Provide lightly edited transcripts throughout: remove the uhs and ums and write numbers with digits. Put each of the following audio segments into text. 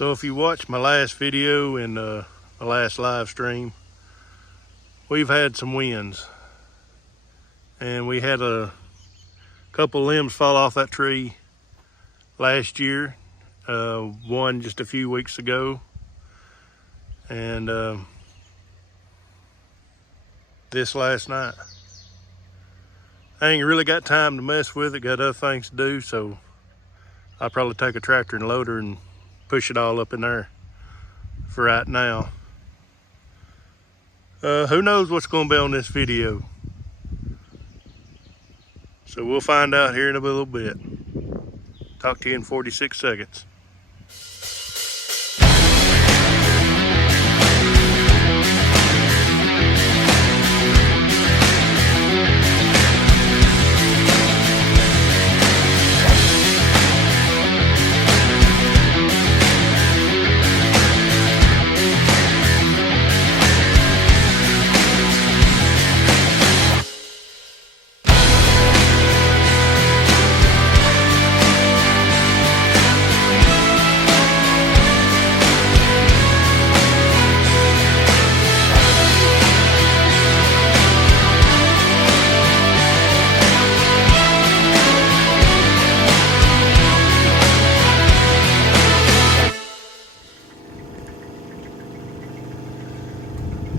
So if you watched my last video and my last live stream, we've had some winds, and we had a couple limbs fall off that tree last year, one just a few weeks ago, and this last night. I ain't really got time to mess with it, got other things to do, so I'll probably take a tractor and loader and push it all up in there for right now. Who knows what's going to be on this video? So we'll find out here in a little bit. Talk to you in 46 seconds.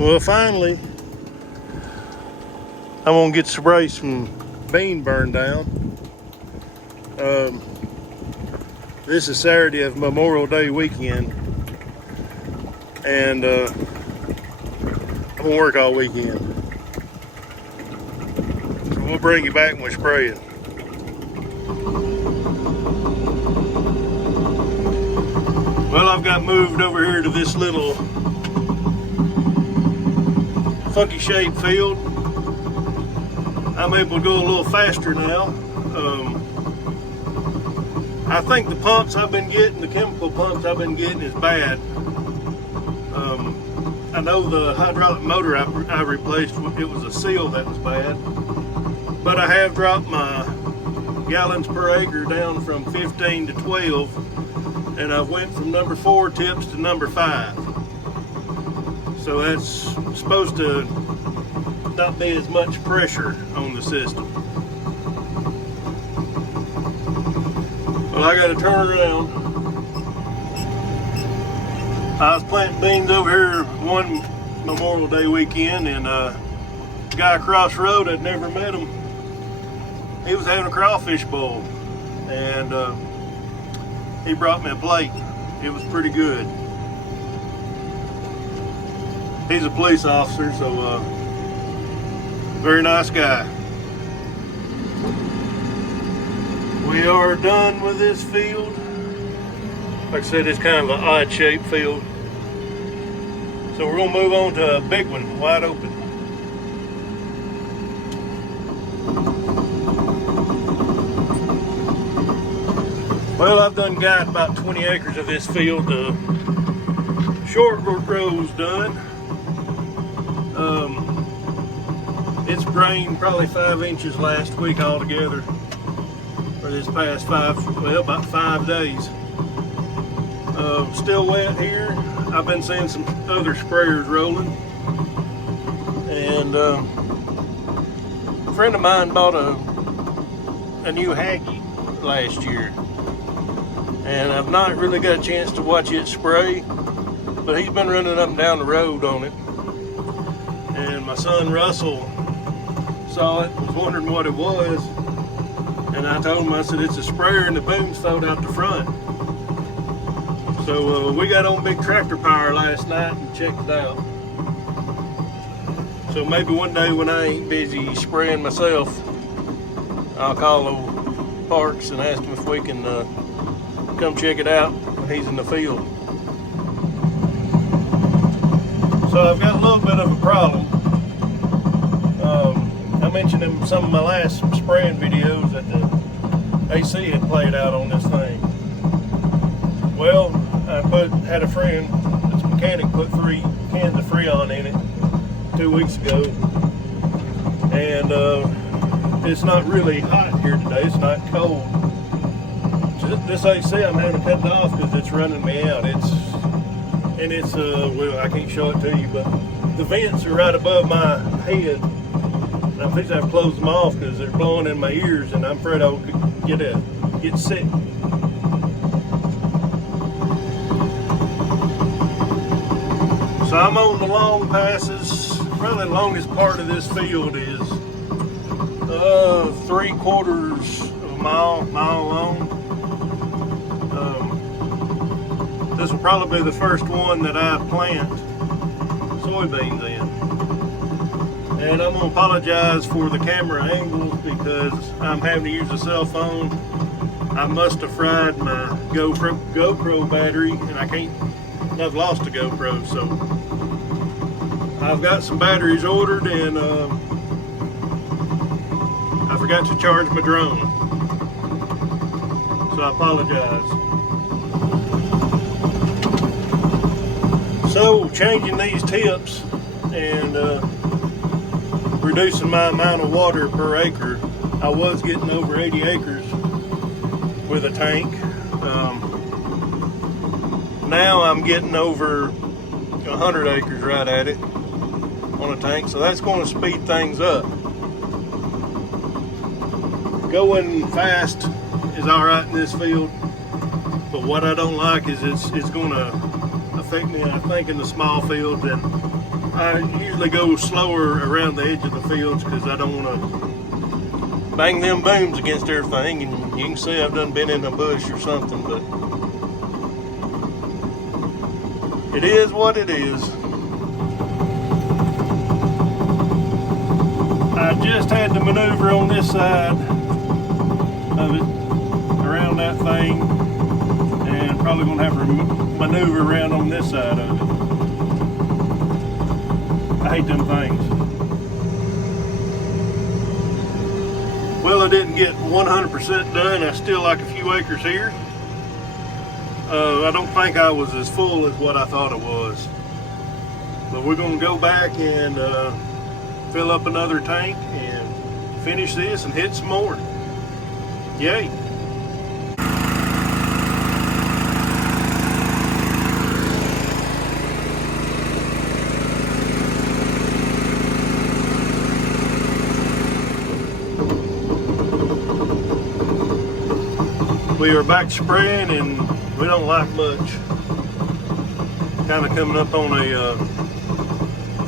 Well, finally, I'm gonna get spray some bean burn down. This is Saturday of Memorial Day weekend, and I'm gonna work all weekend. So we'll bring you back when we spray it. Well, I've got moved over here to this little funky shaped field. I'm able to go a little faster now. I think the pumps I've been getting, the chemical pumps I've been getting, is bad. I know the hydraulic motor I replaced, it was a seal that was bad. But I have dropped my gallons per acre down from 15 to 12, and I went from number 4 tips to number 5. So that's supposed to not be as much pressure on the system. Well, I got to turn around. I was planting beans over here one Memorial Day weekend, and a guy across the road, I'd never met him. He was having a crawfish boil, and he brought me a plate. It was pretty good. He's a police officer, so very nice guy. We are done with this field. Like I said, it's kind of an odd shaped field. So we're gonna move on to a big one, wide open. Well, I've done got about 20 acres of this field. The short rows done. It's rained probably 5 inches last week altogether, or this past about 5 days. Still wet here. I've been seeing some other sprayers rolling, and a friend of mine bought a new Hacky last year, and I've not really got a chance to watch it spray, but he's been running up and down the road on it. And my son Russell saw it, was wondering what it was, and I told him, I said, it's a sprayer and the boom's throwed out the front. So we got on big tractor power last night and checked it out. So maybe one day when I ain't busy spraying myself, I'll call old Parks and ask him if we can come check it out when he's in the field. So I've got a little bit of a problem. I mentioned in some of my last spraying videos that the AC had played out on this thing. Well, I had a friend that's a mechanic put 3 cans of Freon in it 2 weeks ago, and it's not really hot here today. It's not cold, This AC, I'm having to cut it off because it's running me out. Well, I can't show it to you, but the vents are right above my head. And I'm fixing to have to close them off because they're blowing in my ears, and I'm afraid I'll get sick. So I'm on the long passes. Probably the longest part of this field is 3/4 of a mile long. This will probably be the first one that I plant soybeans in. And I'm gonna apologize for the camera angle because I'm having to use a cell phone. I must have fried my GoPro battery, and I've lost a GoPro, so I've got some batteries ordered, and I forgot to charge my drone, so I apologize. So changing these tips and reducing my amount of water per acre. I was getting over 80 acres with a tank. Now I'm getting over 100 acres right at it on a tank, so that's going to speed things up. Going fast is all right in this field, but what I don't like is it's going to affect me, I think, in the small fields, and I usually go slower around the edge of the fields because I don't want to bang them booms against everything. And you can see I've done been in a bush or something, but it is what it is. I just had to maneuver on this side of it around that thing, and probably gonna have to maneuver around on this side of it. I hate them things. Well, I didn't get 100% done. I still like a few acres here. I don't think I was as full as what I thought it was. But we're gonna go back and fill up another tank and finish this and hit some more. Yay. We are back spraying, and we don't like much. Kind of coming up on a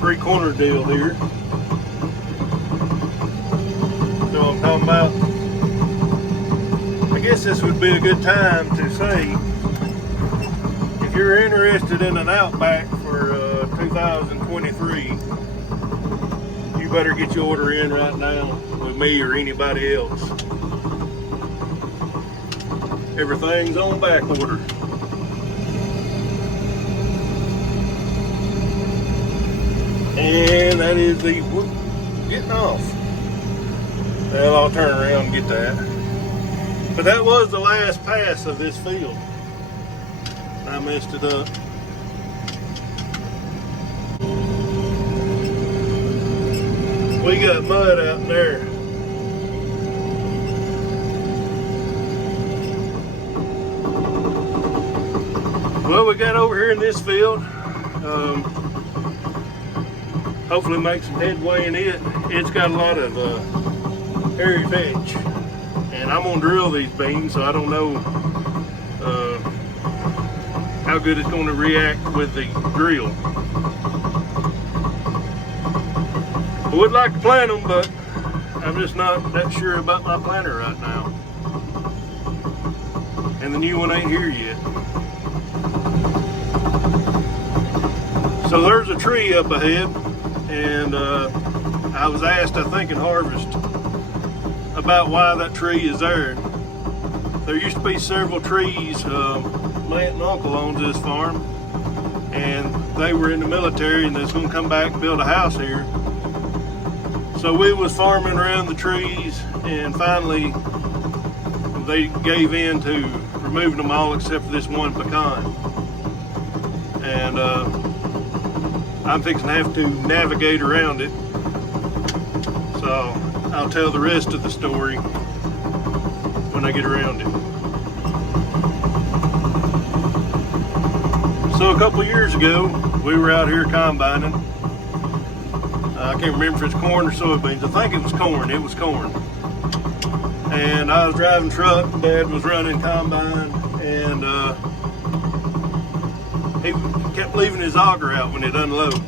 3-corner deal here. So I'm talking about, I guess this would be a good time to say, if you're interested in an Outback for 2023, you better get your order in right now with me or anybody else. Everything's on back order. And that is the getting off. Well, I'll turn around and get that. But that was the last pass of this field. I messed it up. We got mud out in there. Well, we got over here in this field. Hopefully make some headway in it. It's got a lot of hairy vetch. And I'm gonna drill these beans, so I don't know how good it's gonna react with the drill. I would like to plant them, but I'm just not that sure about my planter right now. And the new one ain't here yet. So there's a tree up ahead, and I was asked, I think in harvest, about why that tree is there. There used to be several trees. My aunt and uncle owns this farm, and they were in the military, and they're going to come back and build a house here. So we was farming around the trees, and finally they gave in to removing them all except for this one pecan. And I'm fixing to have to navigate around it. So I'll tell the rest of the story when I get around it. So a couple of years ago, we were out here combining. I can't remember if it's corn or soybeans. I think it was corn. It was corn. And I was driving truck. Dad was running combine, and he kept leaving his auger out when it unloaded.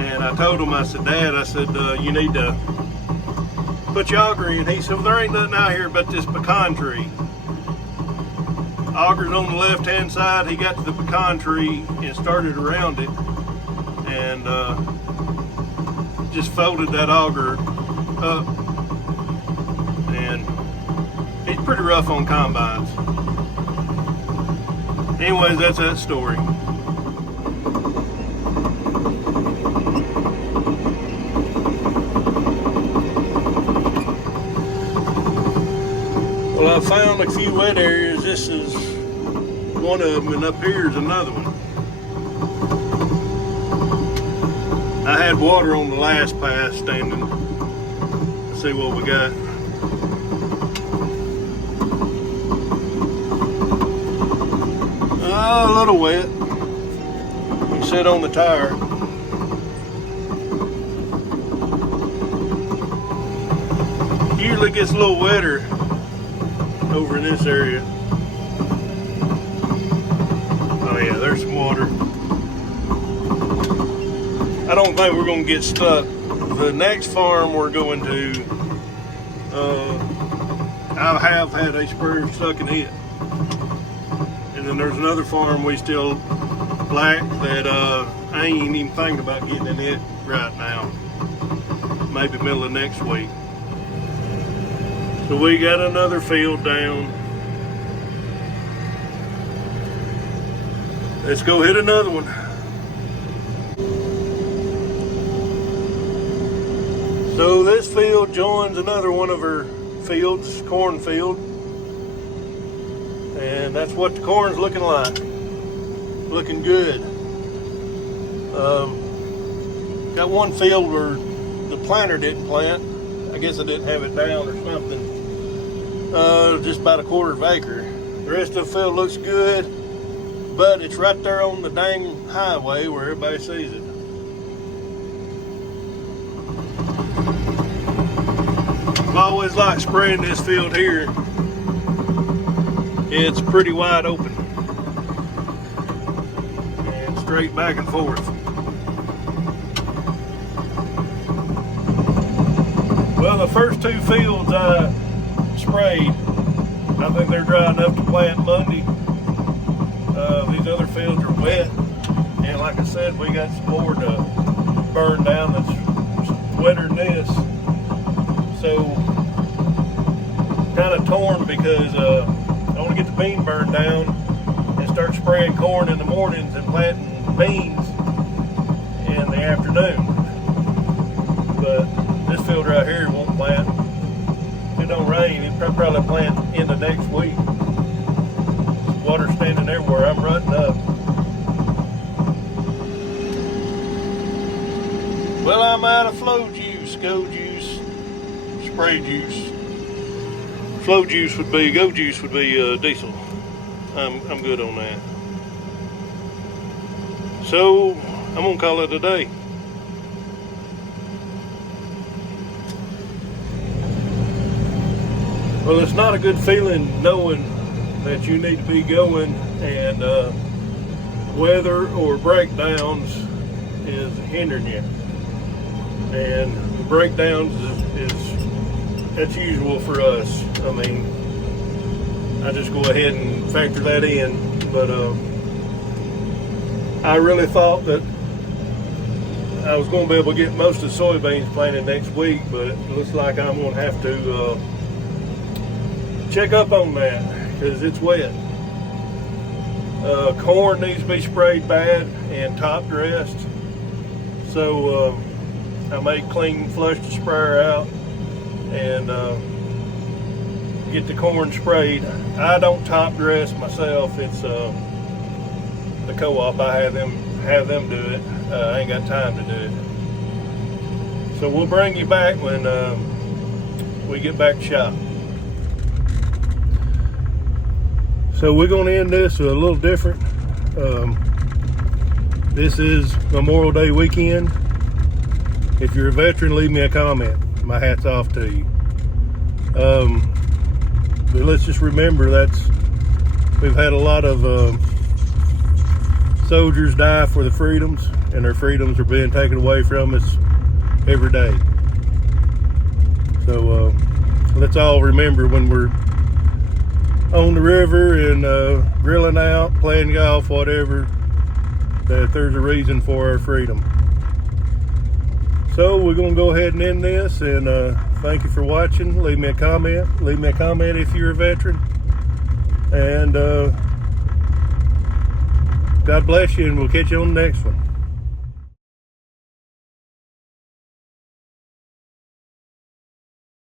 And I told him, I said, Dad, I said, you need to put your auger in. He said, well, there ain't nothing out here but this pecan tree. Auger's on the left hand side. He got to the pecan tree and started around it, and just folded that auger up. And he's pretty rough on combines. Anyways, that's that story. Well, I found a few wet areas. This is one of them, and up here is another one. I had water on the last pass standing. Let's see what we got. A little wet. You sit on the tire. Usually gets a little wetter over in this area. Oh yeah, there's some water. I don't think we're going to get stuck. The next farm we're going to, I have had a sprayer stuck in it. And then there's another farm we still black that I ain't even thinking about getting in it right now. Maybe middle of next week. So we got another field down. Let's go hit another one. So this field joins another one of our fields, cornfield. And that's what the corn's looking like. Looking good. Got one field where the planter didn't plant. I guess I didn't have it down or something. Just about a quarter of an acre. The rest of the field looks good, but it's right there on the dang highway where everybody sees it. I always like spraying this field here. It's pretty wide open and straight back and forth. Well, the first two fields I sprayed, I think they're dry enough to plant Monday. These other fields are wet, and like I said, we got some more to burn down that's wetter than this. So, kind of torn because I want to get the bean burned down and start spraying corn in the mornings and planting beans in the afternoon. But this field right here won't plant. If it don't rain, it'll probably plant into next week. Water standing everywhere. I'm rutting up. Well, I'm out of flow juice, go juice, spray juice. Flow juice would be, go juice would be diesel. I'm good on that. So I'm gonna call it a day. Well, it's not a good feeling knowing that you need to be going and weather or breakdowns is hindering you. And the breakdowns is that's usual for us. I mean, I just go ahead and factor that in. But I really thought that I was going to be able to get most of the soybeans planted next week, but it looks like I'm going to have to check up on that because it's wet. Corn needs to be sprayed bad and top dressed. So I may clean, flush the sprayer out and get the corn sprayed. I don't top dress myself. It's the co-op. I have them do it. I ain't got time to do it. So we'll bring you back when we get back to shop. So we're going to end this a little different. This is Memorial Day weekend. If you're a veteran, leave me a comment. My hat's off to you. But let's just remember we've had a lot of soldiers die for the freedoms, and their freedoms are being taken away from us every day. So let's all remember when we're on the river and grilling out, playing golf, whatever, that there's a reason for our freedom. So we're going to go ahead and end this, and thank you for watching. Leave me a comment if you're a veteran, and God bless you, and we'll catch you on the next one.